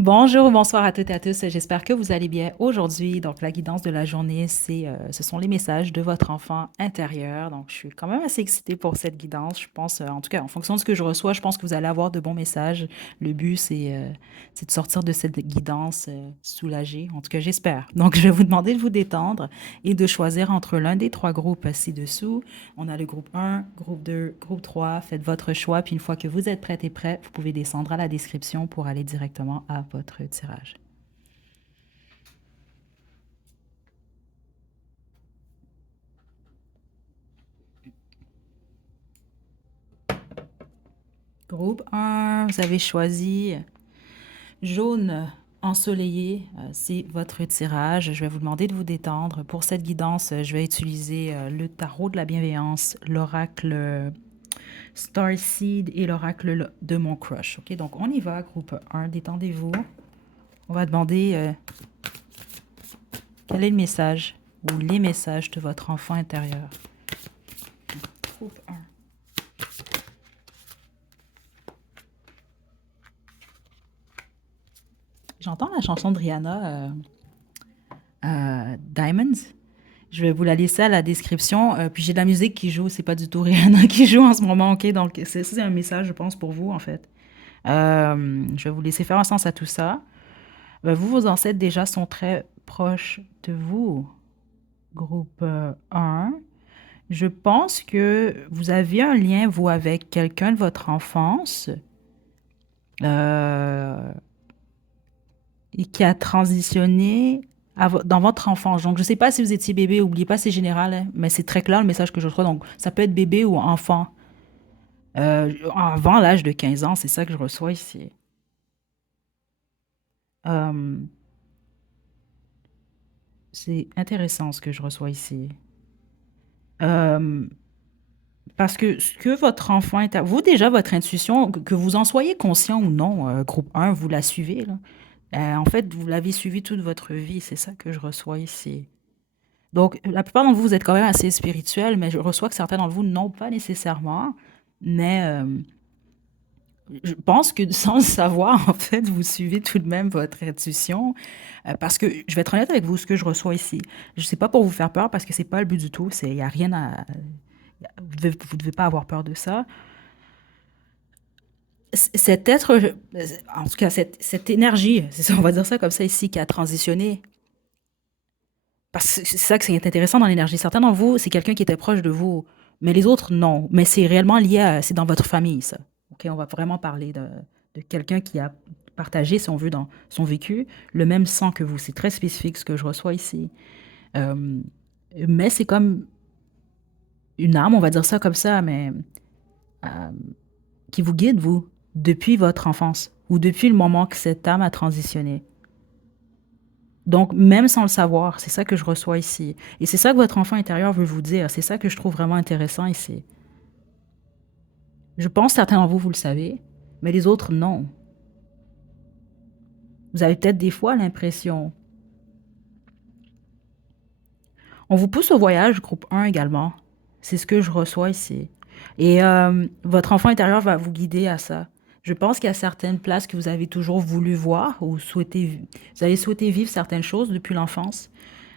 Bonjour, bonsoir à toutes et à tous. J'espère que vous allez bien aujourd'hui. Donc, la guidance de la journée, ce sont les messages de votre enfant intérieur. Donc, je suis quand même assez excitée pour cette guidance. Je pense, en tout cas, en fonction de ce que je reçois, je pense que vous allez avoir de bons messages. Le but, c'est de sortir de cette guidance soulagée. En tout cas, j'espère. Donc, je vais vous demander de vous détendre et de choisir entre l'un des trois groupes ci-dessous. On a le groupe un, groupe 2, groupe 3. Faites votre choix. Puis, une fois que vous êtes prête et prêt, vous pouvez descendre à la description pour aller directement à votre tirage. Groupe un, vous avez choisi jaune ensoleillé, c'est votre tirage. Je vais vous demander de vous détendre. Pour cette guidance, je vais utiliser le tarot de la bienveillance, l'oracle Starseed et l'oracle de mon crush. Ok, donc on y va, groupe un, détendez-vous. On va demander quel est le message ou les messages de votre enfant intérieur. Groupe un. J'entends la chanson de Rihanna, Diamonds. Je vais vous la laisser à la description. Puis j'ai de la musique qui joue, c'est pas du tout Rihanna qui joue en ce moment, ok? Donc c'est un message, je pense, pour vous, en fait. Je vais vous laisser faire un sens à tout ça. Vous, vos ancêtres déjà sont très proches de vous, groupe 1. Je pense que vous aviez un lien, vous, avec quelqu'un de votre enfance euh, et qui a transitionné dans votre enfance. Donc, je ne sais pas si vous étiez bébé, n'oubliez pas, c'est général, hein, mais c'est très clair le message que je reçois. Donc, ça peut être bébé ou enfant. Avant l'âge de 15 ans, c'est ça que je reçois ici. Euh, c'est intéressant ce que je reçois ici. Euh, Parce que ce que votre enfant est... Vous, déjà, votre intuition, que vous en soyez conscient ou non, groupe un, vous la suivez, là. En fait, vous l'avez suivi toute votre vie. C'est ça que je reçois ici. Donc, la plupart d'entre vous, vous êtes quand même assez spirituel, mais je reçois que certains d'entre vous, non, pas nécessairement. Mais je pense que sans le savoir, en fait, vous suivez tout de même votre intuition. Parce que, je vais être honnête avec vous, ce que je reçois ici, je ne sais pas pour vous faire peur, parce que c'est pas le but du tout. Il n'y a rien à... Vous devez pas avoir peur de ça. Cet être, en tout cas, cette énergie, c'est ça, on va dire ça comme ça ici, qui a transitionné. Parce que c'est ça qui est intéressant dans l'énergie. Certains d'entre vous, c'est quelqu'un qui était proche de vous, mais les autres, non. Mais c'est réellement lié à, c'est dans votre famille, ça. OK, on va vraiment parler de quelqu'un qui a partagé, si on veut, dans son vécu, le même sang que vous. C'est très spécifique ce que je reçois ici. Euh, mais c'est comme une âme, on va dire ça comme ça, mais euh, qui vous guide, vous, depuis votre enfance ou depuis le moment que cette âme a transitionné. Donc, même sans le savoir, c'est ça que je reçois ici. Et c'est ça que votre enfant intérieur veut vous dire. C'est ça que je trouve vraiment intéressant ici. Je pense que certains d'entre vous, vous le savez, mais les autres, non. Vous avez peut-être des fois l'impression. On vous pousse au voyage, groupe un également. C'est ce que je reçois ici. Et votre enfant intérieur va vous guider à ça. Je pense qu'il y a certaines places que vous avez toujours voulu voir ou vous avez souhaité vivre certaines choses depuis l'enfance.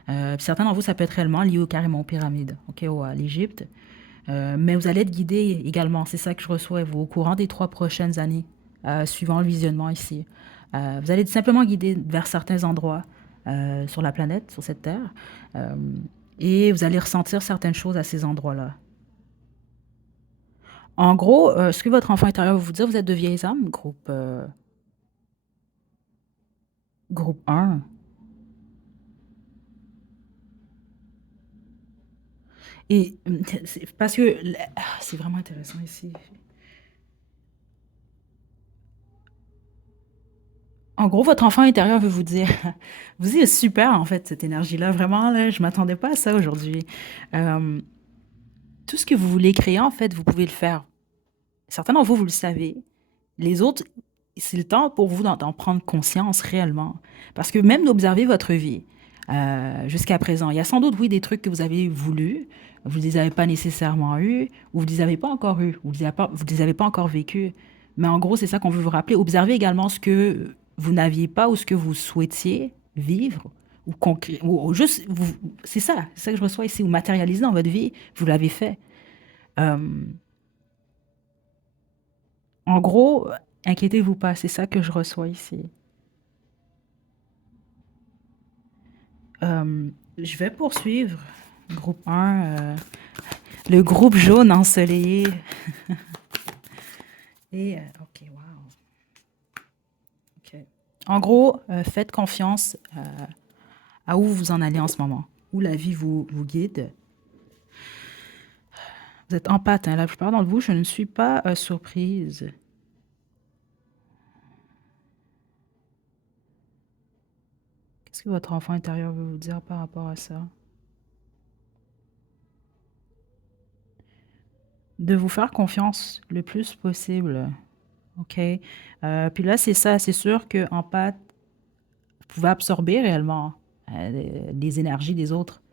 Puis certains d'entre vous, ça peut être réellement lié au carrément aux pyramides, ok, ou à l'Égypte. Mais vous allez être guidé également, c'est ça que je reçois vous, au courant des 3 prochaines années, suivant le visionnement ici. Vous allez être simplement guidé vers certains endroits sur la planète, sur cette Terre, euh, et vous allez ressentir certaines choses à ces endroits-là. En gros, ce que votre enfant intérieur va vous dire, vous êtes de vieilles âmes, groupe un. Et parce que c'est vraiment intéressant ici. En gros, votre enfant intérieur veut vous dire, vous êtes super en fait, cette énergie-là. Vraiment, là, je m'attendais pas à ça aujourd'hui. Euh, tout ce que vous voulez créer, en fait, vous pouvez le faire. Certains d'entre vous, vous le savez. Les autres, c'est le temps pour vous d'en prendre conscience réellement. Parce que même d'observer votre vie jusqu'à présent, il y a sans doute, oui, des trucs que vous avez voulu, vous ne les avez pas nécessairement eus, ou vous ne les avez pas encore eus, ou vous ne les avez pas encore vécus. Mais en gros, c'est ça qu'on veut vous rappeler. Observez également ce que vous n'aviez pas ou ce que vous souhaitiez vivre ou juste, c'est ça que je reçois ici, vous matérialisez dans votre vie, vous l'avez fait. Euh, En gros, inquiétez-vous pas, c'est ça que je reçois ici. Je vais poursuivre. Groupe 1, le groupe jaune ensoleillé. Et, ok, wow. Ok. En gros, faites confiance à où vous en allez en ce moment, où la vie vous guide. Vous êtes empathe, hein, la plupart d'entre vous, je ne suis pas surprise. Qu'est-ce que votre enfant intérieur veut vous dire par rapport à ça? De vous faire confiance le plus possible. OK? Puis là, c'est ça, c'est sûr qu'en pâte, vous pouvez absorber réellement les énergies des autres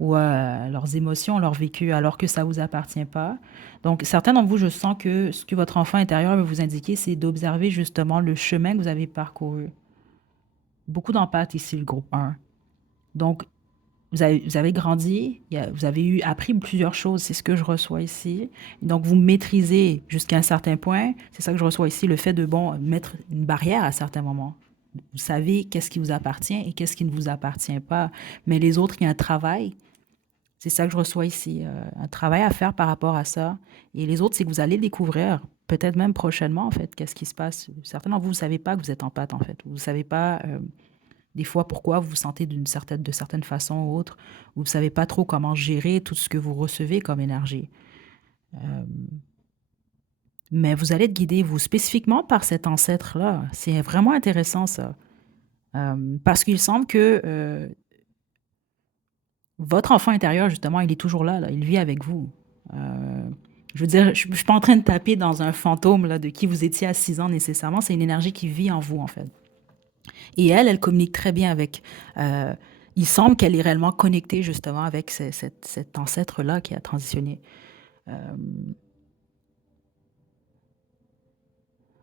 ou leurs émotions, leur vécu, alors que ça ne vous appartient pas. Donc, certains d'entre vous, je sens que ce que votre enfant intérieur veut vous indiquer, c'est d'observer justement le chemin que vous avez parcouru. Beaucoup d'empathie ici, le groupe 1. Donc, vous avez grandi, vous avez appris plusieurs choses, c'est ce que je reçois ici. Donc, vous maîtrisez jusqu'à un certain point, c'est ça que je reçois ici, le fait de, bon, mettre une barrière à certains moments. Vous savez qu'est-ce qui vous appartient et qu'est-ce qui ne vous appartient pas. Mais les autres, il y a un travail, c'est ça que je reçois ici, un travail à faire par rapport à ça. Et les autres, c'est que vous allez découvrir, peut-être même prochainement, en fait, qu'est-ce qui se passe. Certains d'entre vous ne savez pas que vous êtes en pâte, en fait. Vous ne savez pas des fois pourquoi vous vous sentez de certaines façons ou autres. Vous ne savez pas trop comment gérer tout ce que vous recevez comme énergie. Euh, mais vous allez être guidé, vous, spécifiquement par cet ancêtre-là. C'est vraiment intéressant, ça. Parce qu'il semble que votre enfant intérieur, justement, il est toujours là, il vit avec vous. Euh, je veux dire, je ne suis pas en train de taper dans un fantôme là, de qui vous étiez à 6 ans nécessairement. C'est une énergie qui vit en vous, en fait. Et elle communique très bien avec. euh, il semble qu'elle est réellement connectée justement avec cet ancêtre-là qui a transitionné. Euh,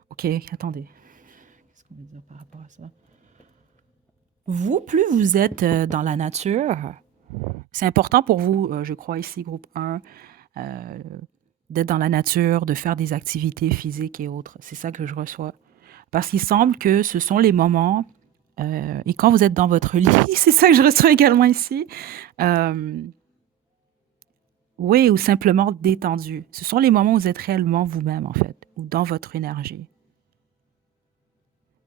ok, attendez. Qu'est-ce qu'on va dire par rapport à ça? Vous, plus vous êtes dans la nature, c'est important pour vous, je crois ici, groupe 1, euh, d'être dans la nature, de faire des activités physiques et autres. C'est ça que je reçois. Parce qu'il semble que ce sont les moments, et quand vous êtes dans votre lit, c'est ça que je reçois également ici, euh, oui, ou simplement détendu. Ce sont les moments où vous êtes réellement vous-même, en fait, ou dans votre énergie.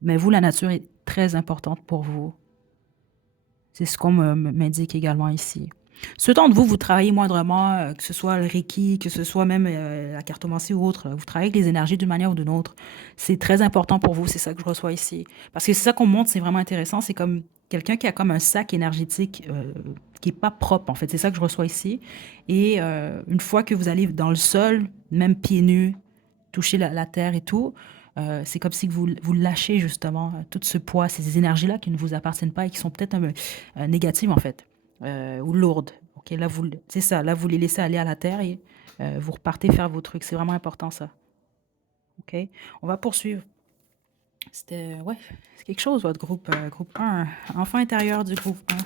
Mais vous, la nature est très importante pour vous. C'est ce qu'on m'indique également ici. Ceux d'entre vous, vous travaillez moindrement, que ce soit le Reiki, que ce soit même la cartomancie ou autre, vous travaillez avec les énergies d'une manière ou d'une autre. C'est très important pour vous, c'est ça que je reçois ici. Parce que c'est ça qu'on montre, c'est vraiment intéressant. C'est comme quelqu'un qui a comme un sac énergétique qui n'est pas propre, en fait. C'est ça que je reçois ici. Et une fois que vous allez dans le sol, même pieds nus, toucher la terre et tout, c'est comme si vous lâchez justement tout ce poids, ces énergies-là qui ne vous appartiennent pas et qui sont peut-être négatives en fait, ou lourdes. Ok, là c'est ça, là vous les laissez aller à la terre et vous repartez faire vos trucs. C'est vraiment important ça. Ok, on va poursuivre. C'était ouais, c'est quelque chose votre groupe 1, enfant intérieur du groupe 1.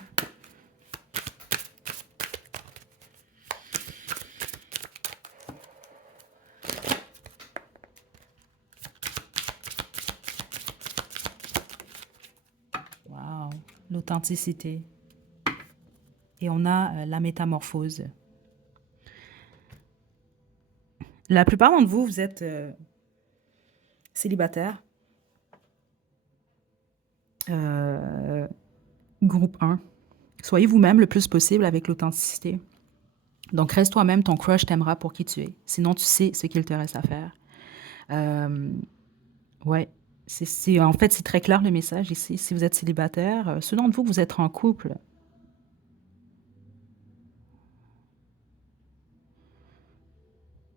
Wow, l'authenticité. Et on a la métamorphose. La plupart d'entre vous, vous êtes célibataire. Euh, Groupe 1. Soyez vous-même le plus possible avec l'authenticité. Donc, reste toi-même, ton crush t'aimera pour qui tu es. Sinon, tu sais ce qu'il te reste à faire. Euh, ouais, en fait, c'est très clair le message ici. Si vous êtes célibataire, ceux d'entre vous, vous êtes en couple.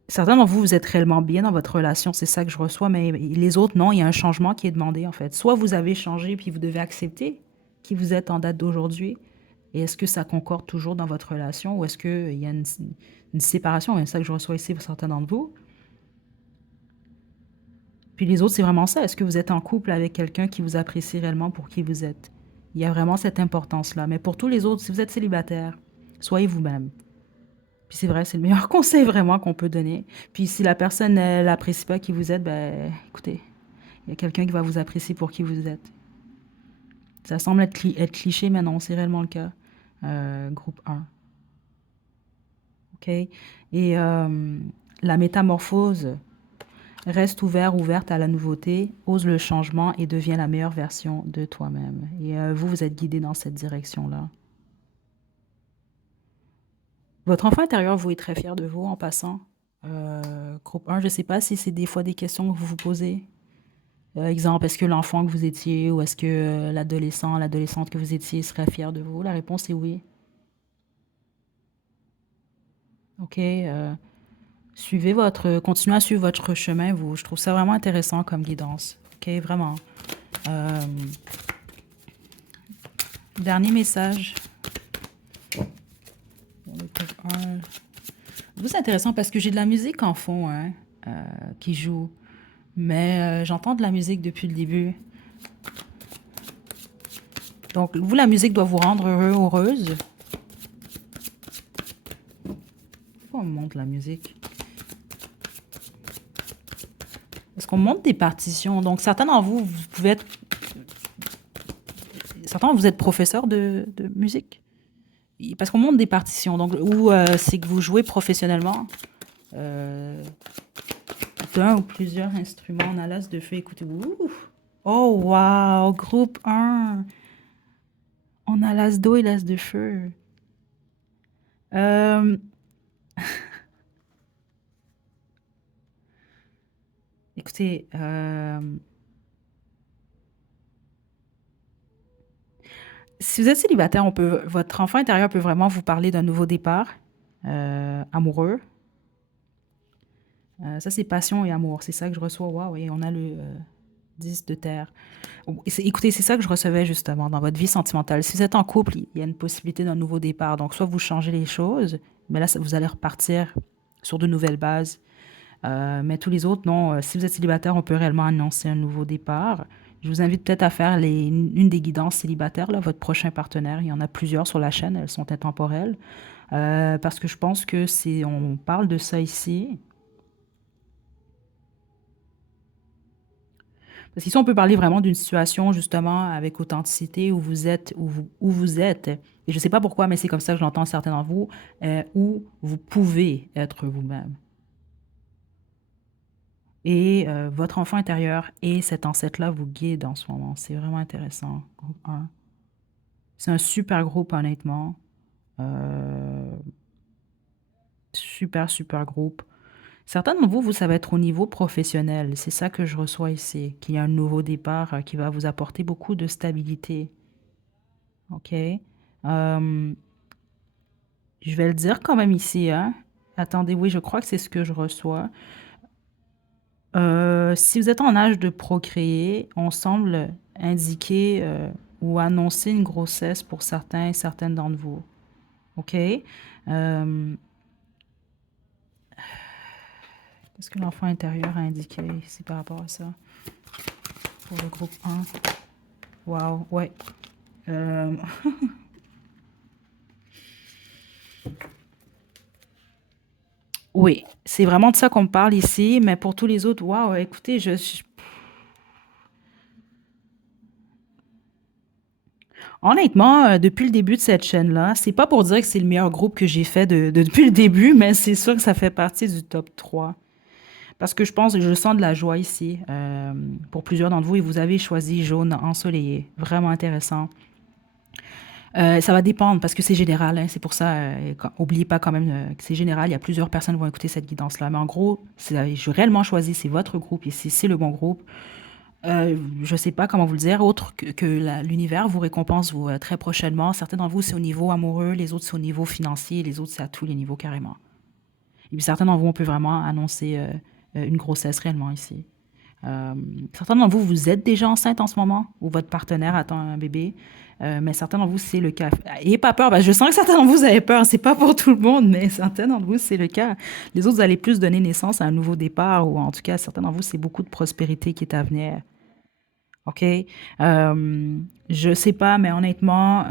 Certains d'entre vous, vous êtes réellement bien dans votre relation, c'est ça que je reçois, mais les autres, non, il y a un changement qui est demandé, en fait. Soit vous avez changé, puis vous devez accepter qui vous êtes en date d'aujourd'hui, et est-ce que ça concorde toujours dans votre relation, ou est-ce qu'il y a une séparation, c'est ça que je reçois ici pour certains d'entre vous. Puis les autres, c'est vraiment ça. Est-ce que vous êtes en couple avec quelqu'un qui vous apprécie réellement pour qui vous êtes? Il y a vraiment cette importance-là. Mais pour tous les autres, si vous êtes célibataire, soyez vous-même. Puis c'est vrai, c'est le meilleur conseil vraiment qu'on peut donner. Puis si la personne n'apprécie pas qui vous êtes, ben écoutez, il y a quelqu'un qui va vous apprécier pour qui vous êtes. Ça semble être cliché, mais non, c'est réellement le cas. Groupe 1. OK? Et la métamorphose reste ouverte à la nouveauté, ose le changement et devient la meilleure version de toi-même. Et vous, vous êtes guidé dans cette direction-là. Votre enfant intérieur, vous, est très fier de vous en passant. Groupe 1, je ne sais pas si c'est des fois des questions que vous vous posez. Exemple, est-ce que l'enfant que vous étiez ou est-ce que l'adolescent, l'adolescente que vous étiez serait fier de vous? La réponse est oui. OK. Continuez à suivre votre chemin, vous. Je trouve ça vraiment intéressant comme guidance. OK, vraiment. Euh, Dernier message. Pour le top 1. C'est intéressant parce que j'ai de la musique en fond hein, qui joue. Mais j'entends de la musique depuis le début. Donc, vous, la musique doit vous rendre heureux, heureuse. Pourquoi on monte la musique? Parce qu'on monte des partitions. Donc, certains d'entre vous, vous pouvez être... Certains, vous êtes professeur de musique. Parce qu'on monte des partitions. Donc, ou c'est que vous jouez professionnellement euh, d'un ou plusieurs instruments. On a l'as de feu. Écoutez, ouf. Oh, wow! Groupe 1. On a l'as d'eau et l'as de feu. Euh, Écoutez, si vous êtes célibataire, votre enfant intérieur peut vraiment vous parler d'un nouveau départ amoureux. Ça, c'est passion et amour. C'est ça que je reçois. Waouh, et on a le 10 de terre. Écoutez, c'est ça que je recevais justement dans votre vie sentimentale. Si vous êtes en couple, il y a une possibilité d'un nouveau départ. Donc, soit vous changez les choses, mais là, vous allez repartir sur de nouvelles bases. Mais tous les autres, non. Si vous êtes célibataire, on peut réellement annoncer un nouveau départ. Je vous invite peut-être à faire une des guidances célibataires, là, votre prochain partenaire. Il y en a plusieurs sur la chaîne, elles sont intemporelles. Parce que je pense que on parle de ça ici. Parce qu'ici, on peut parler vraiment d'une situation, justement, avec authenticité, où vous êtes, où vous êtes. Et je ne sais pas pourquoi, mais c'est comme ça que j'entends certains d'entre vous, où vous pouvez être vous-même. Et votre enfant intérieur et cet ancêtre-là vous guide en ce moment. C'est vraiment intéressant. Groupe 1. C'est un super groupe, honnêtement. Euh, Super, super groupe. Certains d'entre vous, ça va être au niveau professionnel. C'est ça que je reçois ici, qu'il y a un nouveau départ qui va vous apporter beaucoup de stabilité. OK? Je vais le dire quand même ici, hein? Attendez, oui, je crois que c'est ce que je reçois. Si vous êtes en âge de procréer, on semble indiquer ou annoncer une grossesse pour certains et certaines d'entre vous. OK? Euh, Qu'est-ce que l'enfant intérieur a indiqué ici par rapport à ça? Pour le groupe 1. Wow, ouais. Euh, oui, c'est vraiment de ça qu'on me parle ici, mais pour tous les autres, wow, écoutez, honnêtement, depuis le début de cette chaîne-là, c'est pas pour dire que c'est le meilleur groupe que j'ai fait depuis le début, mais c'est sûr que ça fait partie du top 3. Parce que je pense, je sens de la joie ici pour plusieurs d'entre vous et vous avez choisi jaune ensoleillé. Vraiment intéressant. Ça va dépendre parce que c'est général. Hein, c'est pour ça, oubliez pas quand même que c'est général. Il y a plusieurs personnes qui vont écouter cette guidance-là. Mais en gros, je réellement choisi, c'est votre groupe et c'est le bon groupe. Je ne sais pas comment vous le dire, autre que l'univers vous récompense vous, très prochainement. Certains d'entre vous, c'est au niveau amoureux, les autres, c'est au niveau financier, les autres, c'est à tous les niveaux carrément. Et puis certains d'entre vous, on peut vraiment annoncer une grossesse réellement ici. Euh, Certains d'entre vous, vous êtes déjà enceinte en ce moment, ou votre partenaire attend un bébé, mais certains d'entre vous, c'est le cas. Ayez pas peur, je sens que certains d'entre vous avez peur, c'est pas pour tout le monde, mais certains d'entre vous, c'est le cas. Les autres, vous allez plus donner naissance à un nouveau départ, ou en tout cas, certains d'entre vous, c'est beaucoup de prospérité qui est à venir. OK? Je sais pas, mais honnêtement,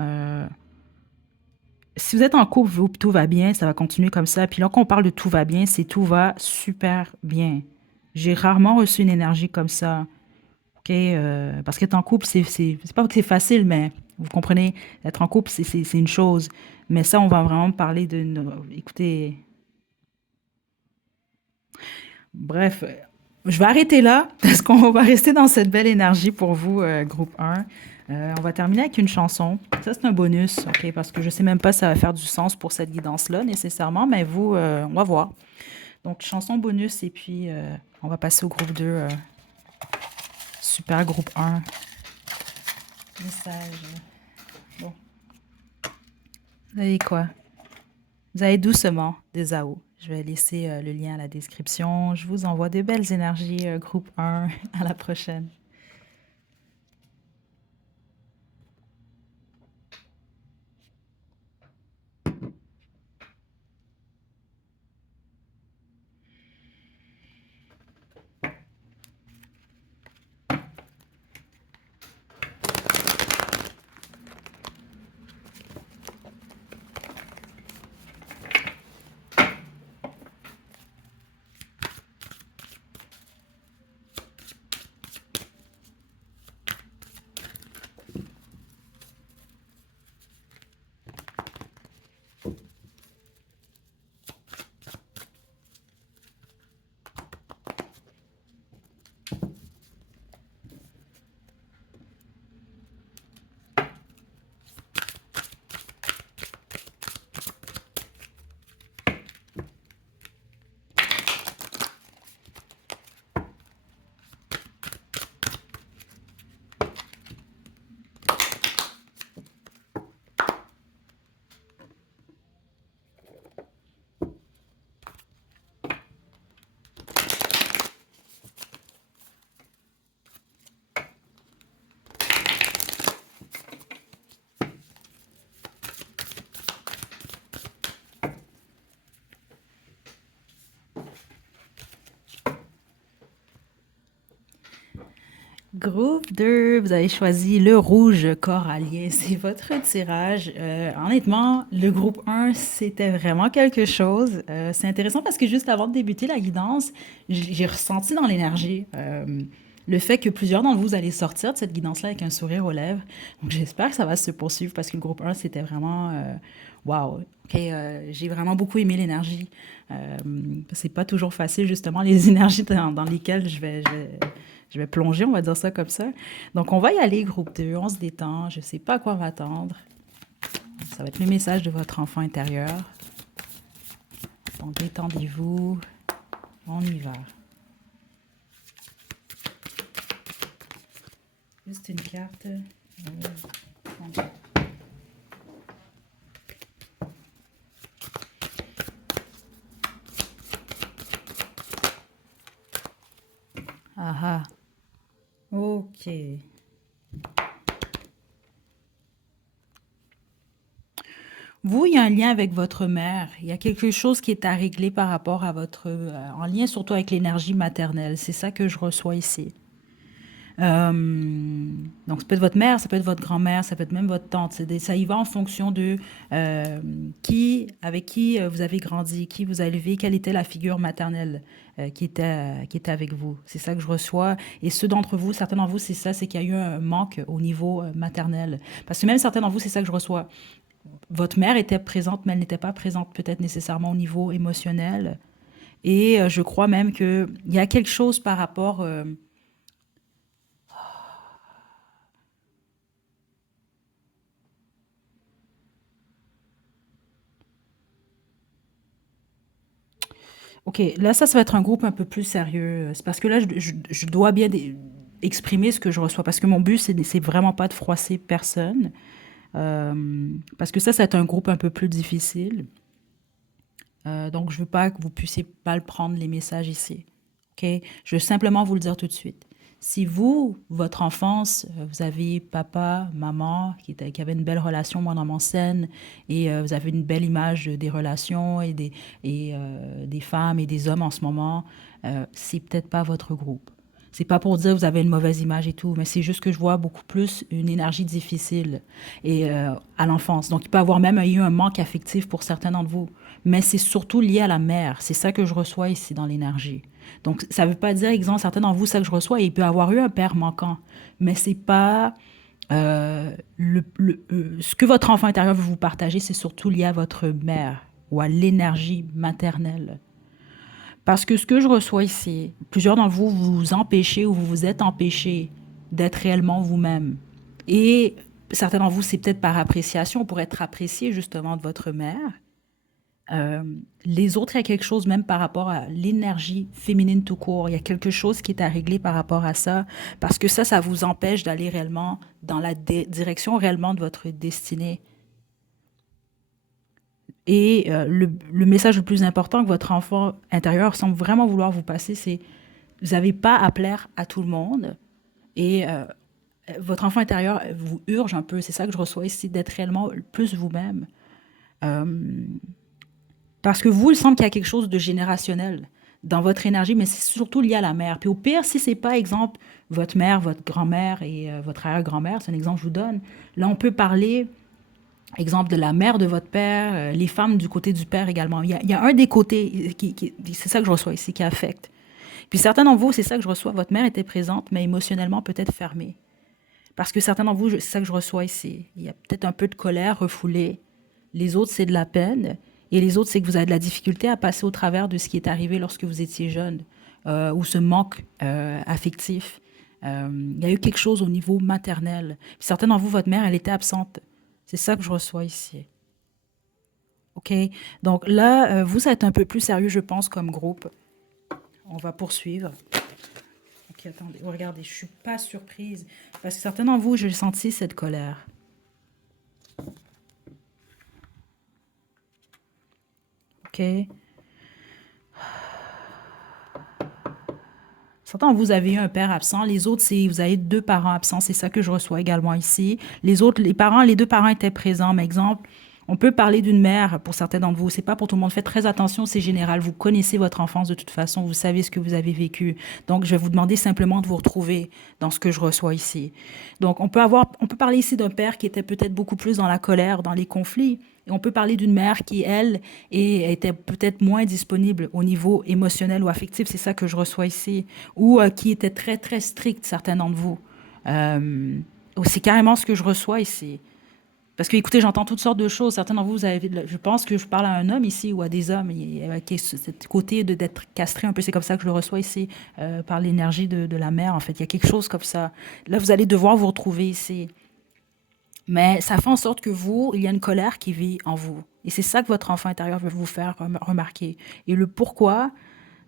si vous êtes en couple, tout va bien, ça va continuer comme ça. Puis là, quand on parle de tout va bien, c'est tout va super bien. J'ai rarement reçu une énergie comme ça. OK? Parce qu'être en couple, c'est pas que c'est facile, mais vous comprenez, être en couple, c'est une chose. Mais ça, on va vraiment parler écoutez, bref, je vais arrêter là parce qu'on va rester dans cette belle énergie pour vous, groupe un. On va terminer avec une chanson. Ça, c'est un bonus, OK? Parce que je sais même pas si ça va faire du sens pour cette guidance-là nécessairement, mais vous, on va voir. Donc, chanson bonus et puis on va passer au groupe 2. Super groupe un. Message. Bon, vous avez quoi? Vous avez doucement des AO. Je vais laisser le lien à la description. Je vous envoie de belles énergies, groupe un. À la prochaine. Groupe 2, vous avez choisi le rouge corallien. C'est votre tirage. Honnêtement, le groupe un, c'était vraiment quelque chose. C'est intéressant parce que juste avant de débuter la guidance, j'ai ressenti dans l'énergie le fait que plusieurs d'entre vous allez sortir de cette guidance-là avec un sourire aux lèvres. Donc j'espère que ça va se poursuivre parce que le groupe un, c'était vraiment... wow! OK, j'ai vraiment beaucoup aimé l'énergie. C'est pas toujours facile, justement, les énergies dans lesquelles je vais plonger, on va dire ça comme ça. Donc, on va y aller, groupe 2, on se détend. Je ne sais pas à quoi m'attendre. Ça va être le message de votre enfant intérieur. Donc, détendez-vous. On y va. Juste une carte. Ah ah. OK. Vous, il y a un lien avec votre mère. Il y a quelque chose qui est à régler par rapport à votre... en lien surtout avec l'énergie maternelle. C'est ça que je reçois ici. Donc, ça peut être votre mère, ça peut être votre grand-mère, ça peut être même votre tante. Ça y va en fonction de avec qui vous avez grandi, qui vous a élevé, quelle était la figure maternelle qui était avec vous. C'est ça que je reçois. Et ceux d'entre vous, certains d'entre vous, c'est ça, c'est qu'il y a eu un manque au niveau maternel. Parce que même certains d'entre vous, c'est ça que je reçois. Votre mère était présente, mais elle n'était pas présente peut-être nécessairement au niveau émotionnel. Et je crois même qu'il y a quelque chose par rapport... OK, là, ça va être un groupe un peu plus sérieux. C'est parce que là, je dois bien exprimer ce que je reçois. Parce que mon but, c'est vraiment pas de froisser personne. Parce que ça va être un groupe un peu plus difficile. Donc, je veux pas que vous puissiez mal prendre les messages ici. OK? Je vais simplement vous le dire tout de suite. Si vous, votre enfance, vous avez papa, maman qui avaient une belle relation, moi dans mon scène, et vous avez une belle image des relations des femmes et des hommes en ce moment, c'est peut-être pas votre groupe. C'est pas pour dire que vous avez une mauvaise image et tout, mais c'est juste que je vois beaucoup plus une énergie difficile à l'enfance. Donc, il peut y avoir même eu un manque affectif pour certains d'entre vous, mais c'est surtout lié à la mère. C'est ça que je reçois ici dans l'énergie. Donc, ça ne veut pas dire, exemple, certains d'entre vous, ça que je reçois, il peut y avoir eu un père manquant, mais c'est pas ce que votre enfant intérieur veut vous partager, c'est surtout lié à votre mère ou à l'énergie maternelle. Parce que ce que je reçois ici, plusieurs d'entre vous vous empêchez ou vous vous êtes empêché d'être réellement vous-même. Et certains d'entre vous, c'est peut-être par appréciation pour être apprécié justement de votre mère. Euh, les autres, il y a quelque chose même par rapport à l'énergie féminine tout court. Il y a quelque chose qui est à régler par rapport à ça, parce que ça vous empêche d'aller réellement dans la direction réellement de votre destinée. Et le message le plus important que votre enfant intérieur semble vraiment vouloir vous passer, c'est vous n'avez pas à plaire à tout le monde. Et votre enfant intérieur vous urge un peu, c'est ça que je reçois ici, d'être réellement plus vous-même. Euh, Parce que vous, il semble qu'il y a quelque chose de générationnel dans votre énergie, mais c'est surtout lié à la mère. Puis au pire, si c'est pas, exemple, votre mère, votre grand-mère et votre arrière-grand-mère, c'est un exemple que je vous donne, là, on peut parler, exemple, de la mère de votre père, les femmes du côté du père également. Il y a un des côtés, c'est ça que je reçois ici, qui affecte. Puis certains d'entre vous, c'est ça que je reçois, votre mère était présente, mais émotionnellement peut-être fermée. Parce que certains d'entre vous, c'est ça que je reçois ici. Il y a peut-être un peu de colère refoulée. Les autres, c'est de la peine. Et les autres, c'est que vous avez de la difficulté à passer au travers de ce qui est arrivé lorsque vous étiez jeune, ou ce manque affectif. Il y a eu quelque chose au niveau maternel. Puis certains d'entre vous, votre mère, elle était absente. C'est ça que je reçois ici. OK? Donc là, vous êtes un peu plus sérieux, je pense, comme groupe. On va poursuivre. OK, attendez. Oh, regardez, je ne suis pas surprise. Parce que certains d'entre vous, j'ai senti cette colère. OK? Certains, vous avez eu un père absent. Les autres, c'est vous avez deux parents absents. C'est ça que je reçois également ici. Les autres, les deux parents étaient présents. Mais exemple, on peut parler d'une mère pour certains d'entre vous. C'est pas pour tout le monde. Faites très attention, c'est général. Vous connaissez votre enfance de toute façon. Vous savez ce que vous avez vécu. Donc, je vais vous demander simplement de vous retrouver dans ce que je reçois ici. Donc, on peut parler ici d'un père qui était peut-être beaucoup plus dans la colère, dans les conflits. Et on peut parler d'une mère qui, elle, était peut-être moins disponible au niveau émotionnel ou affectif. C'est ça que je reçois ici. Ou qui était très, très stricte, certains d'entre vous. Euh, c'est carrément ce que je reçois ici. Parce que, écoutez, j'entends toutes sortes de choses. Certains d'entre vous, je pense que je parle à un homme ici ou à des hommes. Qui est ce côté d'être castré un peu, c'est comme ça que je le reçois ici, par l'énergie de la mère, en fait. Il y a quelque chose comme ça. Là, vous allez devoir vous retrouver ici. Mais ça fait en sorte que vous, il y a une colère qui vit en vous. Et c'est ça que votre enfant intérieur veut vous faire remarquer. Et le pourquoi,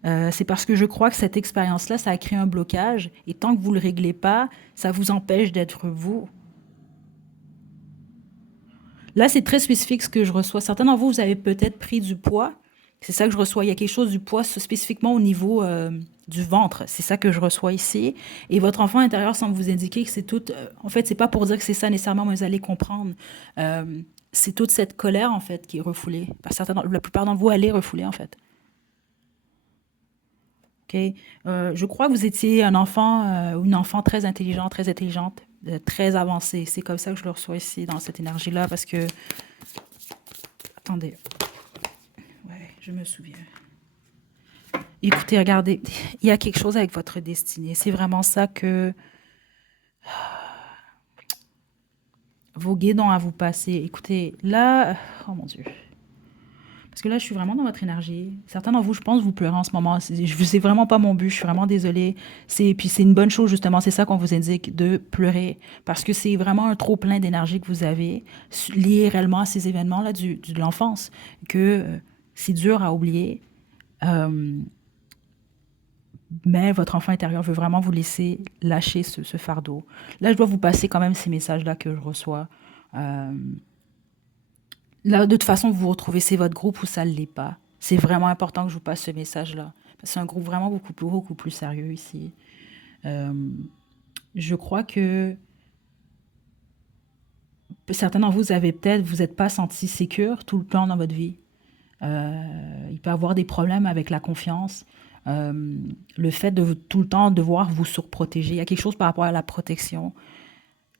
c'est parce que je crois que cette expérience-là, ça a créé un blocage. Et tant que vous ne le réglez pas, ça vous empêche d'être vous. Là, c'est très spécifique ce que je reçois. Certains d'entre vous, vous avez peut-être pris du poids. C'est ça que je reçois. Il y a quelque chose du poids spécifiquement au niveau du ventre. C'est ça que je reçois ici. Et votre enfant intérieur semble vous indiquer que c'est tout. En fait, c'est pas pour dire que c'est ça nécessairement, mais vous allez comprendre. Euh, c'est toute cette colère en fait qui est refoulée. La plupart d'entre vous, elle est refoulée en fait. Ok. Je crois que vous étiez un enfant ou une enfant très intelligente, très avancée. C'est comme ça que je le reçois ici dans cette énergie-là parce que attendez. Ouais, je me souviens. Écoutez, regardez, il y a quelque chose avec votre destinée. C'est vraiment ça que vos guides ont à vous passer. Écoutez, là, oh mon Dieu. Parce que là, je suis vraiment dans votre énergie. Certains d'entre vous, je pense, vous pleurez en ce moment. C'est vraiment pas mon but. Je suis vraiment désolée. Puis c'est une bonne chose, justement. C'est ça qu'on vous indique, de pleurer. Parce que c'est vraiment un trop plein d'énergie que vous avez, lié réellement à ces événements-là de l'enfance, que c'est dur à oublier. Euh, Mais votre enfant intérieur veut vraiment vous laisser lâcher ce fardeau. Là, je dois vous passer quand même ces messages-là que je reçois. Euh, Là, de toute façon, vous vous retrouvez, c'est votre groupe ou ça ne l'est pas. C'est vraiment important que je vous passe ce message-là. C'est un groupe vraiment beaucoup plus sérieux ici. Euh, je crois que certains d'entre vous avez peut-être, vous n'êtes pas senti sécure tout le temps dans votre vie. Il peut y avoir des problèmes avec la confiance. Euh, le fait de tout le temps devoir vous surprotéger. Il y a quelque chose par rapport à la protection.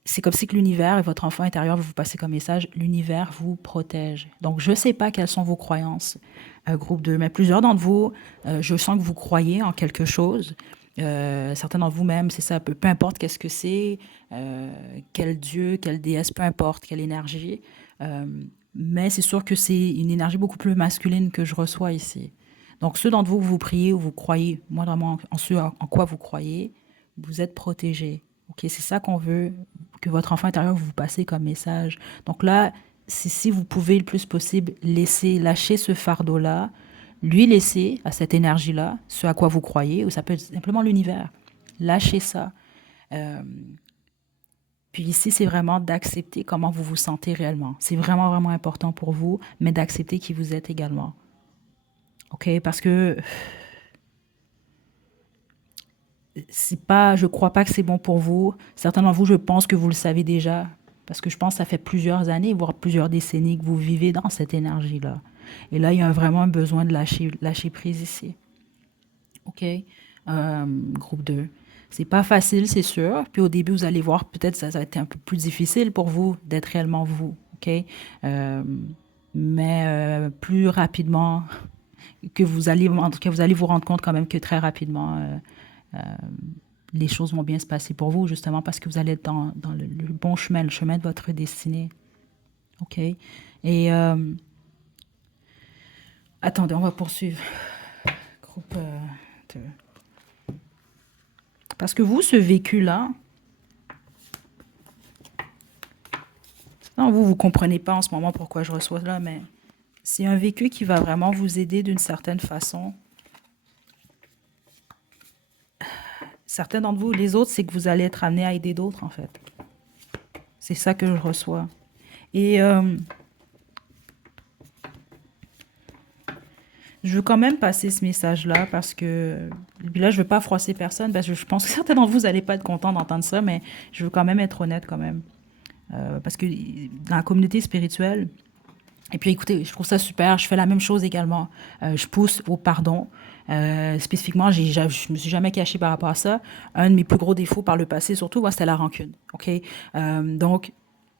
C'est comme si que l'univers et votre enfant intérieur vous passez comme message, l'univers vous protège. Donc, je ne sais pas quelles sont vos croyances, groupe 2, mais plusieurs d'entre vous, je sens que vous croyez en quelque chose. Certains d'entre vous-même, c'est ça, peu importe qu'est-ce que c'est, quel dieu, quelle déesse, peu importe, quelle énergie. Euh, mais c'est sûr que c'est une énergie beaucoup plus masculine que je reçois ici. Donc, ceux d'entre vous que vous priez ou vous croyez, moi vraiment en ce en quoi vous croyez, vous êtes protégés. Ok, c'est ça qu'on veut que votre enfant intérieur vous passe comme message. Donc là, si vous pouvez le plus possible lâcher ce fardeau-là, lui laisser à cette énergie-là, ce à quoi vous croyez, ou ça peut être simplement l'univers. Lâchez ça. Euh, puis ici, c'est vraiment d'accepter comment vous vous sentez réellement. C'est vraiment important pour vous, mais d'accepter qui vous êtes également. OK? Parce que c'est pas, je crois pas que c'est bon pour vous. Certains d'entre vous, je pense que vous le savez déjà. Parce que je pense que ça fait plusieurs années, voire plusieurs décennies que vous vivez dans cette énergie-là. Et là, il y a vraiment un besoin de lâcher prise ici. OK? Groupe 2. C'est pas facile, c'est sûr. Puis au début, vous allez voir, peut-être ça va être un peu plus difficile pour vous d'être réellement vous. OK? Euh, mais plus rapidement que vous allez, en tout cas, vous allez vous rendre compte quand même que très rapidement, euh, les choses vont bien se passer pour vous, justement parce que vous allez être dans le bon chemin, le chemin de votre destinée. OK? Et attendez, on va poursuivre. Groupe 2. Parce que vous, ce vécu-là, non, vous ne comprenez pas en ce moment pourquoi je reçois là, mais c'est un vécu qui va vraiment vous aider d'une certaine façon. Certains d'entre vous, les autres, c'est que vous allez être amenés à aider d'autres, en fait. C'est ça que je reçois. Et je veux quand même passer ce message-là parce que, puis là, je veux pas froisser personne parce que je pense que certains d'entre vous, n'allez pas être contents d'entendre ça, mais je veux quand même être honnête quand même. Parce que dans la communauté spirituelle, et puis écoutez, je trouve ça super, je fais la même chose également. Je pousse au pardon. Spécifiquement, je me suis jamais cachée par rapport à ça. Un de mes plus gros défauts par le passé, surtout, moi, c'était la rancune. OK? Donc,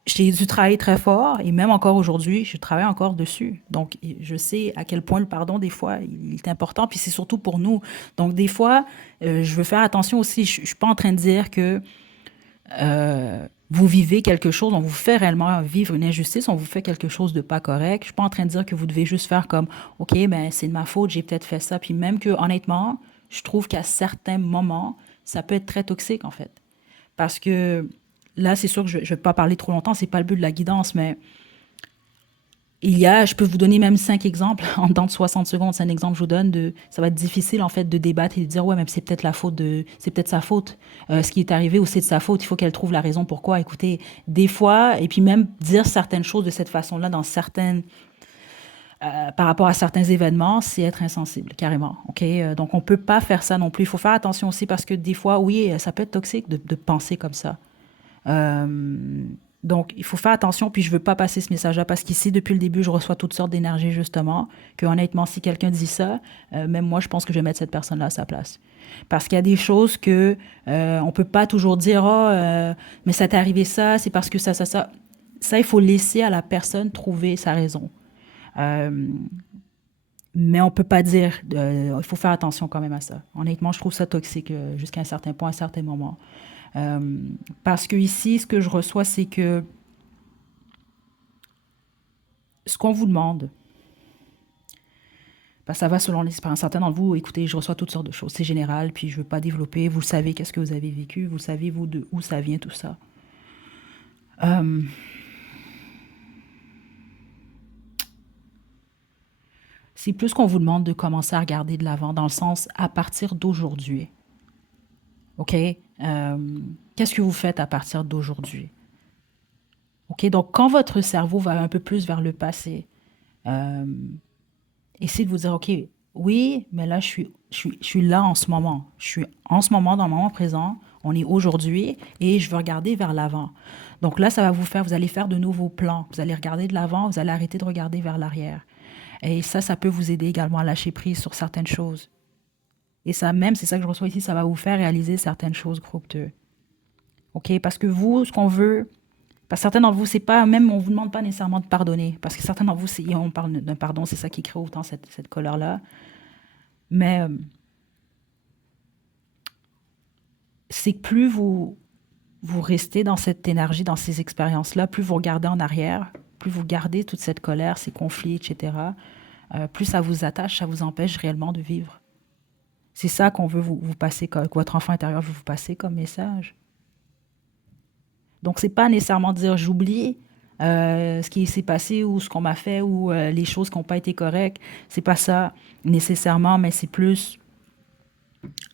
j'ai dû travailler très fort et même encore aujourd'hui, je travaille encore dessus. Donc, je sais à quel point le pardon, des fois, il est important. Puis c'est surtout pour nous. Donc, des fois, je veux faire attention aussi. Je suis pas en train de dire que vous vivez quelque chose, on vous fait réellement vivre une injustice, on vous fait quelque chose de pas correct. Je suis pas en train de dire que vous devez juste faire comme, OK, ben c'est de ma faute, j'ai peut-être fait ça. Puis même que, honnêtement, je trouve qu'à certains moments, ça peut être très toxique, en fait. Parce que là, c'est sûr que je ne vais pas parler trop longtemps, c'est pas le but de la guidance, mais je peux vous donner même 5 exemples en dedans de 60 secondes. C'est un exemple que je vous donne ça va être difficile en fait de débattre et de dire ouais, mais c'est peut-être c'est peut-être sa faute. Ce qui est arrivé ou c'est de sa faute. Il faut qu'elle trouve la raison pourquoi. Écoutez, des fois, et puis même dire certaines choses de cette façon-là par rapport à certains événements, c'est être insensible, carrément. Ok, donc on peut pas faire ça non plus. Il faut faire attention aussi parce que des fois, oui, ça peut être toxique de penser comme ça. Euh, donc, il faut faire attention, puis je veux pas passer ce message-là parce qu'ici, depuis le début, je reçois toutes sortes d'énergie, justement, que honnêtement, si quelqu'un dit ça, même moi, je pense que je vais mettre cette personne-là à sa place. Parce qu'il y a des choses que on peut pas toujours dire, oh, mais ça t'est arrivé ça, c'est parce que ça. Ça, il faut laisser à la personne trouver sa raison. Euh, mais on peut pas dire, il faut faire attention quand même à ça. Honnêtement, je trouve ça toxique jusqu'à un certain point, à un certain moment. Euh, Parce que ici, ce que je reçois, c'est que ce qu'on vous demande, ben, ça va selon l'expérience. Certains d'entre vous, écoutez, je reçois toutes sortes de choses. C'est général, puis je ne veux pas développer. Vous savez qu'est-ce que vous avez vécu, vous savez, vous, de où ça vient, tout ça. Euh, c'est plus qu'on vous demande de commencer à regarder de l'avant, dans le sens à partir d'aujourd'hui. OK? Qu'est-ce que vous faites à partir d'aujourd'hui? OK? Donc, quand votre cerveau va un peu plus vers le passé, essayez de vous dire, OK, Oui, mais là, je suis là en ce moment. Je suis en ce moment, dans le moment présent. On est aujourd'hui et je veux regarder vers l'avant. Donc là, ça va vous allez faire de nouveaux plans. Vous allez regarder de l'avant, vous allez arrêter de regarder vers l'arrière. Et ça peut vous aider également à lâcher prise sur certaines choses. Et ça même, c'est ça que je reçois ici, ça va vous faire réaliser certaines choses, groupe 2. OK? Parce que vous, ce qu'on veut, parce que certains d'entre vous, c'est pas, même, on vous demande pas nécessairement de pardonner. Parce que certains d'entre vous, on parle d'un pardon, c'est ça qui crée autant cette colère-là. Mais c'est que plus vous restez dans cette énergie, dans ces expériences-là, plus vous regardez en arrière, plus vous gardez toute cette colère, ces conflits, etc., plus ça vous attache, ça vous empêche réellement de vivre. C'est ça qu'on veut vous passer, que votre enfant intérieur veut vous passer comme message. Donc, c'est pas nécessairement dire j'oublie ce qui s'est passé ou ce qu'on m'a fait ou les choses qui n'ont pas été correctes. C'est pas ça nécessairement, mais c'est plus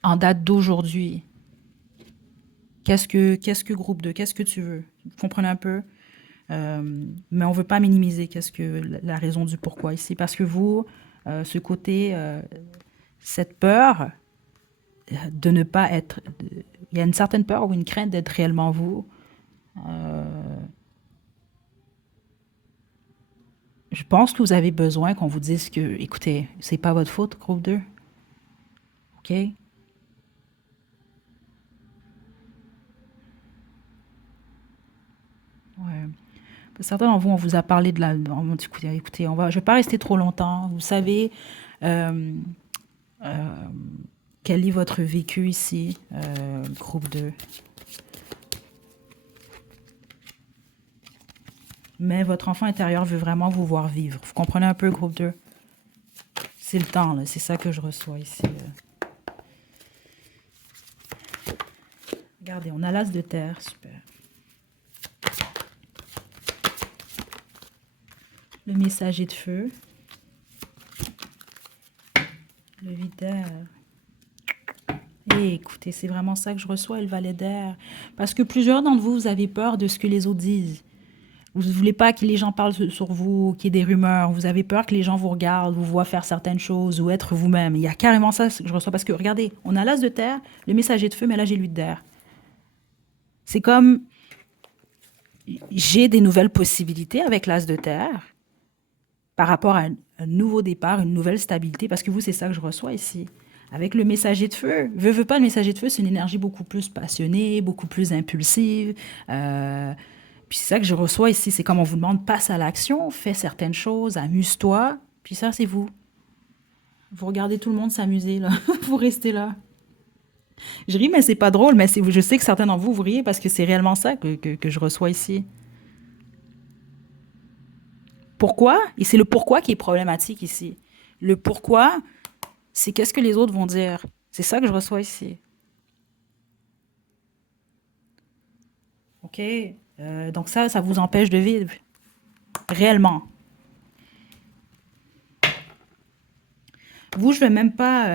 en date d'aujourd'hui. Qu'est-ce que groupe 2? Qu'est-ce que tu veux? Vous comprenez un peu? Mais on veut pas minimiser qu'est-ce que la raison du pourquoi ici. Parce que vous, ce côté, cette peur de ne pas être. Il y a une certaine peur ou une crainte d'être réellement vous. Je pense que vous avez besoin qu'on vous dise que, écoutez, c'est pas votre faute, groupe 2, OK? Ouais. Certains d'entre vous, on vous a parlé de la. On m'a dit, écoutez, je vais pas rester trop longtemps. Vous savez euh, euh, quel est votre vécu ici, groupe 2. Mais votre enfant intérieur veut vraiment vous voir vivre. Vous comprenez un peu, groupe 2? C'est le temps, là. C'est ça que je reçois ici. Regardez, on a l'as de terre, super. Le messager de feu. Le vide. Et écoutez, c'est vraiment ça que je reçois, le valet d'air. Parce que plusieurs d'entre vous, vous avez peur de ce que les autres disent. Vous ne voulez pas que les gens parlent sur vous, qu'il y ait des rumeurs. Vous avez peur que les gens vous regardent, vous voient faire certaines choses ou être vous-même. Il y a carrément ça que je reçois. Parce que regardez, on a l'as de terre, le messager de feu, mais là j'ai l'huile d'air. C'est comme j'ai des nouvelles possibilités avec l'as de terre par rapport à un nouveau départ, une nouvelle stabilité. Parce que vous, c'est ça que je reçois ici. Avec le messager de feu, veux pas, le messager de feu, c'est une énergie beaucoup plus passionnée, beaucoup plus impulsive. Euh, Puis c'est ça que je reçois ici, c'est comme on vous demande, passe à l'action, fais certaines choses, amuse-toi. Puis ça, c'est vous. Vous regardez tout le monde s'amuser, là. Vous restez là. Je ris, mais c'est pas drôle, mais je sais que certains d'entre vous, vous riez parce que c'est réellement ça que je reçois ici. Pourquoi? Et c'est le pourquoi qui est problématique ici. Le pourquoi, c'est qu'est-ce que les autres vont dire. C'est ça que je reçois ici. OK? Donc ça vous empêche de vivre. Réellement. Vous, je vais même pas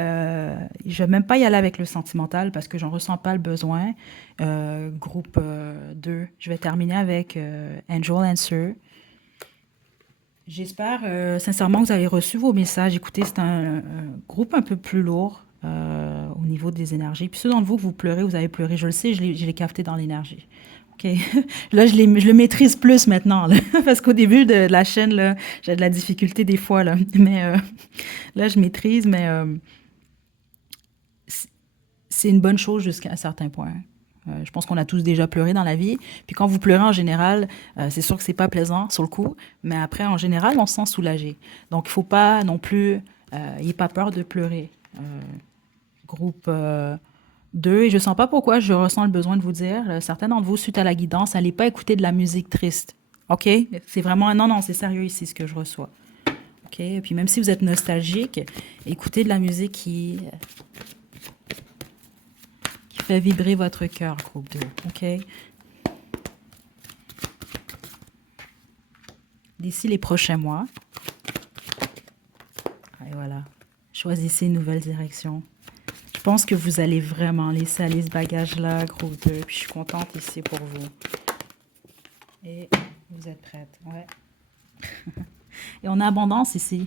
y aller avec le sentimental parce que j'en ressens pas le besoin. Groupe 2, je vais terminer avec Angel Answer. J'espère sincèrement que vous avez reçu vos messages. Écoutez, c'est un groupe un peu plus lourd au niveau des énergies. Puis ceux d'entre vous que vous pleurez, vous avez pleuré, je le sais, je l'ai capté dans l'énergie. OK. Là, je le maîtrise plus maintenant, là, parce qu'au début de la chaîne, là, j'ai de la difficulté des fois, là. Mais là, je maîtrise, mais c'est une bonne chose jusqu'à un certain point. Je pense qu'on a tous déjà pleuré dans la vie. Puis quand vous pleurez en général, c'est sûr que c'est pas plaisant sur le coup, mais après, en général, on se sent soulagé. Donc, il faut pas non plus, n'ayez pas peur de pleurer. Groupe 2, et je sens pas pourquoi je ressens le besoin de vous dire, certains d'entre vous, suite à la guidance, n'allez pas écouter de la musique triste. OK? C'est vraiment un non, non, c'est sérieux ici ce que je reçois. OK? Et puis même si vous êtes nostalgique, écoutez de la musique qui fait vibrer votre cœur, groupe 2. OK? D'ici les prochains mois. Et voilà. Choisissez une nouvelle direction. Je pense que vous allez vraiment laisser aller ce bagage-là, groupe 2. Puis je suis contente ici pour vous. Et vous êtes prête. Ouais. Et on a abondance ici.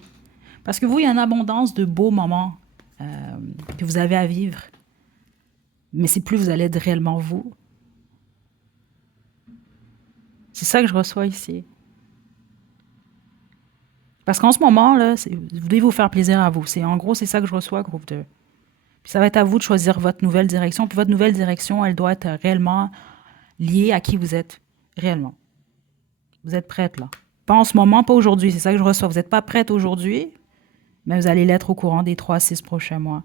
Parce que vous, il y a une abondance de beaux moments euh, que vous avez à vivre. Mais c'est plus vous allez être réellement vous. C'est ça que je reçois ici. Parce qu'en ce moment, là, vous devez vous faire plaisir à vous. En gros, c'est ça que je reçois, groupe 2. Puis ça va être à vous de choisir votre nouvelle direction. Puis votre nouvelle direction, elle doit être réellement liée à qui vous êtes. Réellement. Vous êtes prête, là. Pas en ce moment, pas aujourd'hui. C'est ça que je reçois. Vous n'êtes pas prête aujourd'hui, mais vous allez l'être au courant des 3 à 6 prochains mois.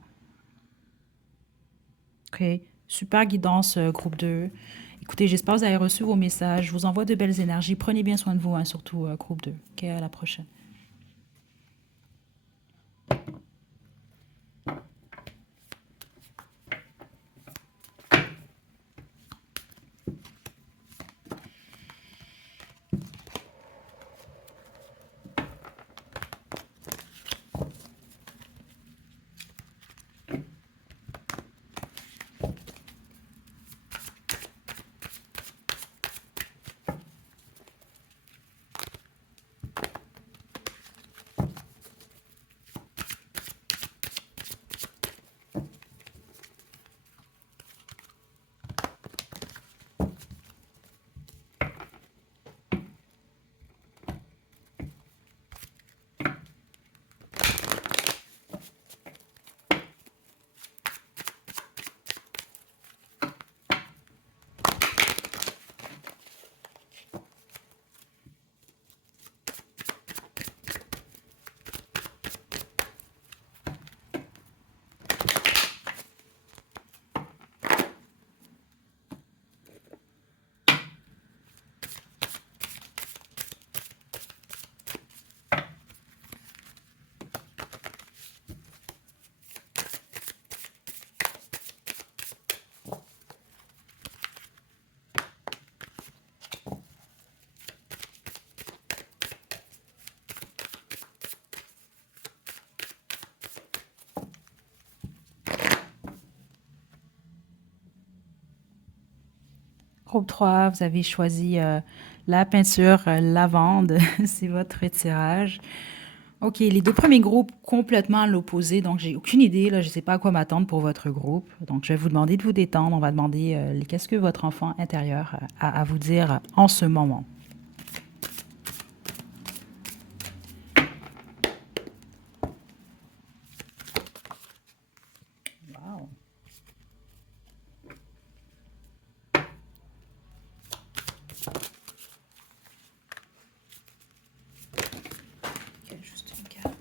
OK. Super guidance, groupe 2. Écoutez, j'espère que vous avez reçu vos messages. Je vous envoie de belles énergies. Prenez bien soin de vous, hein, surtout groupe 2. OK, à la prochaine. Groupe 3, vous avez choisi la peinture lavande. C'est votre tirage. OK, les deux premiers groupes complètement à l'opposé, donc j'ai aucune idée, là, je ne sais pas à quoi m'attendre pour votre groupe. Donc je vais vous demander de vous détendre. On va demander qu'est-ce que votre enfant intérieur a à vous dire en ce moment. Wow. OK, juste une carte.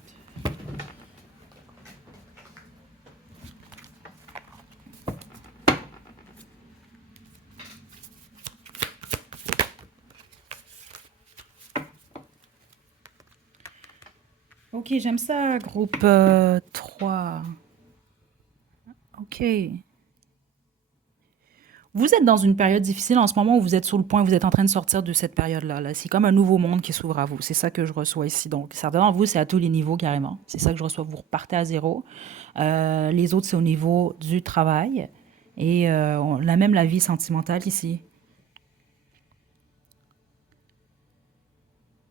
OK, j'aime ça, groupe 3. OK. Vous êtes dans une période difficile en ce moment où vous êtes sur le point, vous êtes en train de sortir de cette période-là. Là. C'est comme un nouveau monde qui s'ouvre à vous. C'est ça que je reçois ici. Donc, certains d'entre vous, c'est à tous les niveaux carrément. C'est ça que je reçois. Vous repartez à zéro. Les autres, c'est au niveau du travail. Et on a même la vie sentimentale ici.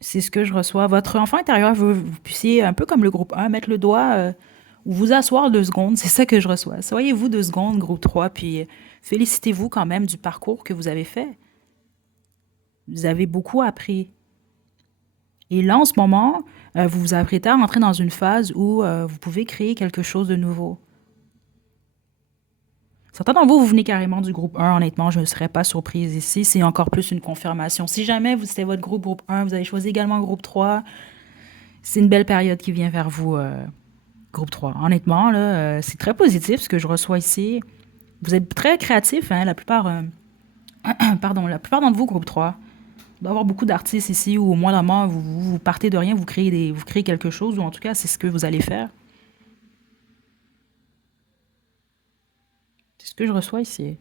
C'est ce que je reçois. Votre enfant intérieur veut que vous puissiez, un peu comme le groupe 1, mettre le doigt ou vous asseoir 2 secondes. C'est ça que je reçois. Soyez-vous 2 secondes, groupe 3, puis félicitez-vous quand même du parcours que vous avez fait. Vous avez beaucoup appris. Et là, en ce moment, vous vous apprêtez à rentrer dans une phase où vous pouvez créer quelque chose de nouveau. Certains d'entre vous, vous venez carrément du groupe 1, honnêtement, je ne serais pas surprise ici. C'est encore plus une confirmation. Si jamais c'était votre groupe 1, vous avez choisi également groupe 3, c'est une belle période qui vient vers vous, groupe 3. Honnêtement, là, c'est très positif ce que je reçois ici. Vous êtes très créatif, hein, la plupart, pardon, la plupart d'entre vous, groupe 3. Il doit y avoir beaucoup d'artistes ici où au moins d'un moment, vous partez de rien, vous créez quelque chose, ou en tout cas, c'est ce que vous allez faire. C'est ce que je reçois ici.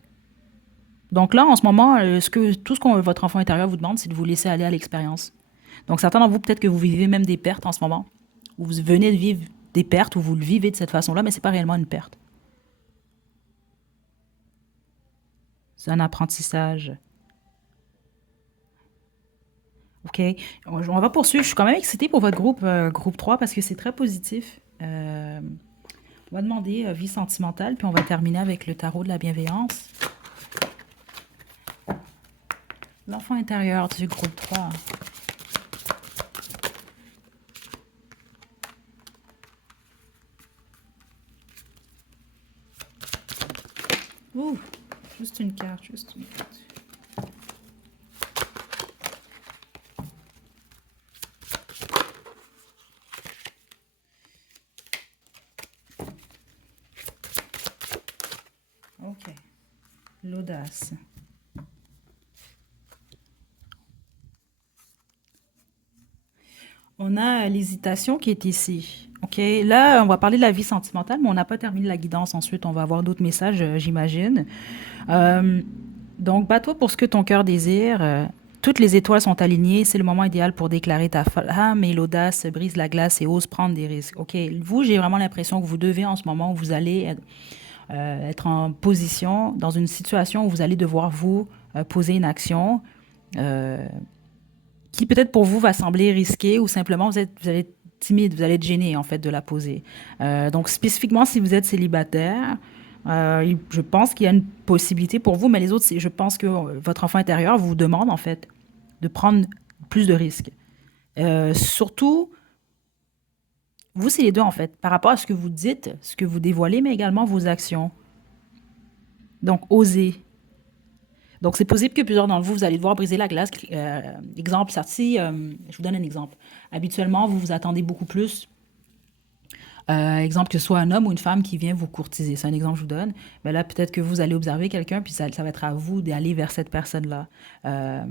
Donc là, en ce moment, tout ce que votre enfant intérieur vous demande, c'est de vous laisser aller à l'expérience. Donc certains d'entre vous, peut-être que vous vivez même des pertes en ce moment, ou vous venez de vivre des pertes, ou vous le vivez de cette façon-là, mais c'est pas réellement une perte. C'est un apprentissage. OK. On va poursuivre. Je suis quand même excitée pour votre groupe 3 parce que c'est très positif. On va demander vie sentimentale, puis on va terminer avec le tarot de la bienveillance. L'enfant intérieur du groupe 3. Ouh, juste une carte, juste une carte. OK. L'audace. On a l'hésitation qui est ici. OK. Là, on va parler de la vie sentimentale, mais on n'a pas terminé la guidance. Ensuite, on va avoir d'autres messages, j'imagine. Euh, donc, bats-toi pour ce que ton cœur désire. Toutes les étoiles sont alignées. C'est le moment idéal pour déclarer ta flamme et l'audace brise la glace et ose prendre des risques. OK. Vous, j'ai vraiment l'impression que vous devez en ce moment où vous allez être en position, dans une situation où vous allez devoir vous poser une action. Euh, qui peut-être pour vous va sembler risqué ou simplement vous allez être timide, vous allez être gêné en fait de la poser. Donc spécifiquement si vous êtes célibataire, je pense qu'il y a une possibilité pour vous, mais les autres, je pense que votre enfant intérieur vous demande en fait de prendre plus de risques. Surtout, vous, c'est les deux en fait, par rapport à ce que vous dites, ce que vous dévoilez, mais également vos actions. Donc, osez. Donc, c'est possible que plusieurs d'entre vous, vous allez devoir briser la glace. Exemple, si, je vous donne un exemple. Habituellement, vous vous attendez beaucoup plus. Exemple, que ce soit un homme ou une femme qui vient vous courtiser. C'est un exemple que je vous donne. Mais là, peut-être que vous allez observer quelqu'un, puis ça va être à vous d'aller vers cette personne-là. Euh,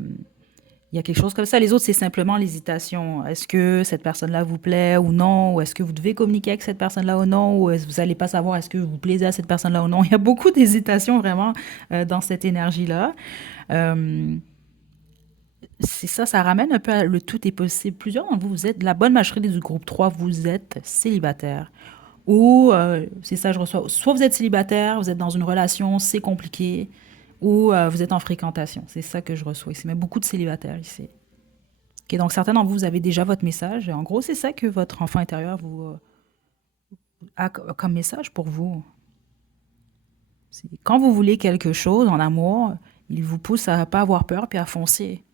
il y a quelque chose comme ça. Les autres, c'est simplement l'hésitation. Est-ce que cette personne-là vous plaît ou non? Ou est-ce que vous devez communiquer avec cette personne-là ou non? Ou est-ce que vous n'allez pas savoir est-ce que vous plaisez à cette personne-là ou non? Il y a beaucoup d'hésitation vraiment dans cette énergie-là. Euh, c'est ça, ça ramène un peu à le tout est possible. Plusieurs d'entre vous, vous êtes, la bonne majorité du groupe 3, vous êtes célibataire. Ou, c'est ça, je reçois, soit vous êtes célibataire, vous êtes dans une relation, c'est compliqué, ou vous êtes en fréquentation. C'est ça que je reçois ici. Mais beaucoup de célibataires ici. Ok, donc certains d'entre vous, vous avez déjà votre message. En gros, c'est ça que votre enfant intérieur a comme message pour vous. Quand vous voulez quelque chose en amour, il vous pousse à pas avoir peur puis à foncer.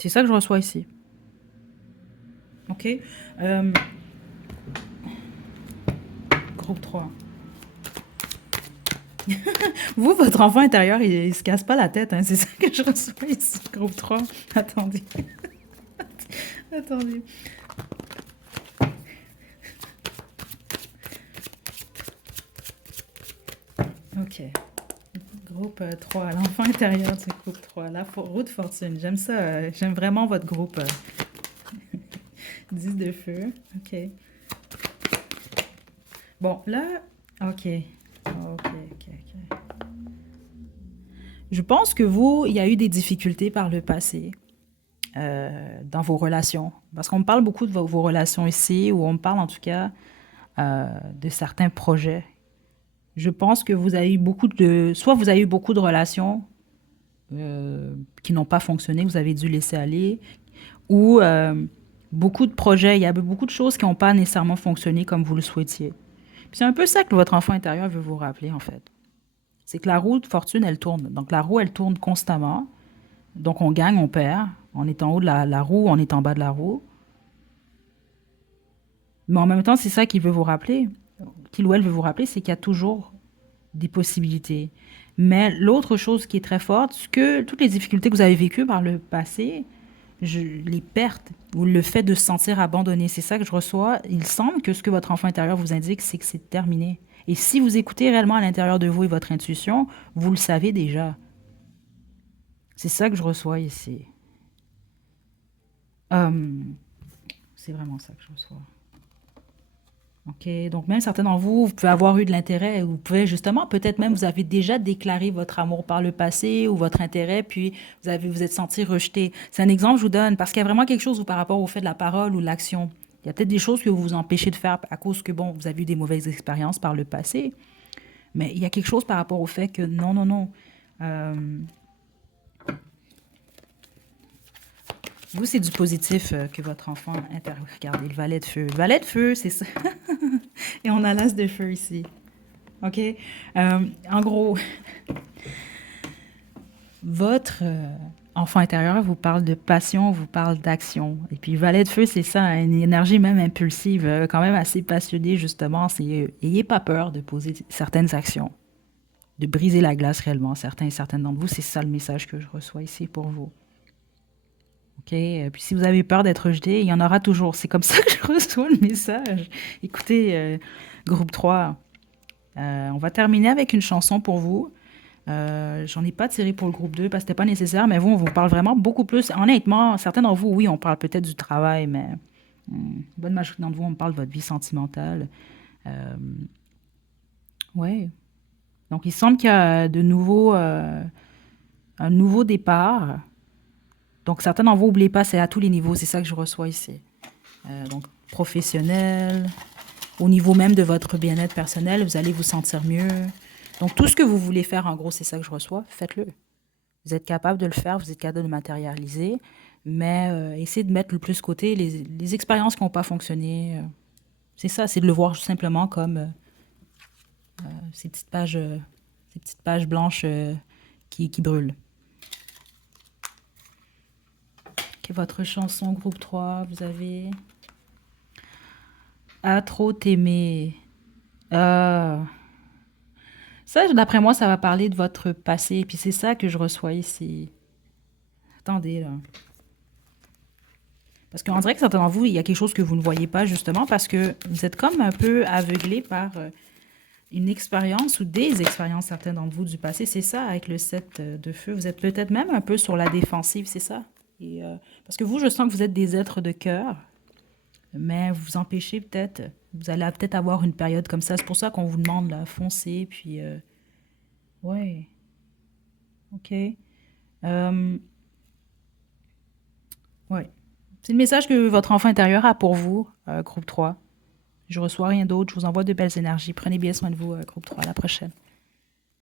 C'est ça que je reçois ici. OK? Euh, groupe 3. Vous, votre enfant intérieur, il se casse pas la tête, hein? C'est ça que je reçois ici, groupe 3. Attendez, attendez. OK. Groupe 3, l'enfant intérieur du groupe 3. Route fortune. J'aime ça. J'aime vraiment votre groupe 10 de feu. OK. Bon, là, OK. OK, OK, OK. Je pense que vous, il y a eu des difficultés par le passé dans vos relations. Parce qu'on me parle beaucoup de vos relations ici, ou on me parle en tout cas de certains projets. Je pense que vous avez eu beaucoup de... Soit vous avez eu beaucoup de relations qui n'ont pas fonctionné, vous avez dû laisser aller, ou beaucoup de projets, il y a beaucoup de choses qui n'ont pas nécessairement fonctionné comme vous le souhaitiez. Puis c'est un peu ça que votre enfant intérieur veut vous rappeler, en fait. C'est que la roue de fortune, elle tourne. Donc la roue, elle tourne constamment. Donc on gagne, on perd. On est en haut de la roue, on est en bas de la roue. Mais en même temps, c'est ça qu'il veut vous rappeler. Qu'il ou elle veut vous rappeler, c'est qu'il y a toujours des possibilités. Mais l'autre chose qui est très forte, c'est que toutes les difficultés que vous avez vécues par le passé, les pertes ou le fait de se sentir abandonné, c'est ça que je reçois. Il semble que ce que votre enfant intérieur vous indique, c'est que c'est terminé. Et si vous écoutez réellement à l'intérieur de vous et votre intuition, vous le savez déjà. C'est ça que je reçois ici. Euh, c'est vraiment ça que je reçois. OK. Donc, même certains d'entre vous, vous pouvez avoir eu de l'intérêt, vous pouvez justement, peut-être même, vous avez déjà déclaré votre amour par le passé ou votre intérêt, puis vous êtes senti rejeté. C'est un exemple que je vous donne, parce qu'il y a vraiment quelque chose par rapport au fait de la parole ou de l'action. Il y a peut-être des choses que vous vous empêchez de faire à cause que, bon, vous avez eu des mauvaises expériences par le passé, mais il y a quelque chose par rapport au fait que non, non, non. Euh, Vous, c'est du positif que votre enfant intérieur. Regardez, le valet de feu. Le valet de feu, c'est ça. Et on a l'as de feu ici. OK? En gros, votre enfant intérieur vous parle de passion, vous parle d'action. Et puis, valet de feu, c'est ça, une énergie même impulsive, quand même assez passionnée, justement. C'est ayez pas peur de poser certaines actions, de briser la glace réellement. Certains et certaines d'entre vous, c'est ça le message que je reçois ici pour vous. OK? Puis si vous avez peur d'être rejeté, il y en aura toujours. C'est comme ça que je reçois le message. Écoutez, groupe 3, on va terminer avec une chanson pour vous. J'en ai pas tiré pour le groupe 2 parce que c'était pas nécessaire, mais vous, on vous parle vraiment beaucoup plus. Honnêtement, certains d'entre vous, oui, on parle peut-être du travail, mais bonne majorité d'entre vous, on parle de votre vie sentimentale. Euh, ouais. Donc, il semble qu'il y a de nouveau, un nouveau départ. Donc, certains d'entre vous, n'oubliez pas, c'est à tous les niveaux. C'est ça que je reçois ici. Donc, professionnel, au niveau même de votre bien-être personnel, vous allez vous sentir mieux. Donc, tout ce que vous voulez faire, en gros, c'est ça que je reçois, faites-le. Vous êtes capable de le faire, vous êtes capable de le matérialiser, mais essayez de mettre le plus côté les expériences qui n'ont pas fonctionné. C'est ça, c'est de le voir simplement comme ces petites pages blanches qui brûlent. Okay, votre chanson, groupe 3, vous avez À trop t'aimer. Euh, Ça, d'après moi, ça va parler de votre passé, et puis c'est ça que je reçois ici. Attendez, là. Parce qu'on dirait que certains d'entre vous, il y a quelque chose que vous ne voyez pas, justement, parce que vous êtes comme un peu aveuglé par une expérience ou des expériences, certains d'entre vous, du passé. C'est ça, avec le 7 de feu. Vous êtes peut-être même un peu sur la défensive, c'est ça. Et, parce que vous, je sens que vous êtes des êtres de cœur, mais vous vous empêchez peut-être. Vous allez peut-être avoir une période comme ça. C'est pour ça qu'on vous demande, là, foncez, puis... ouais, ok. Euh, ouais. C'est le message que votre enfant intérieur a pour vous, groupe 3. Je reçois rien d'autre. Je vous envoie de belles énergies. Prenez bien soin de vous, groupe 3. À la prochaine.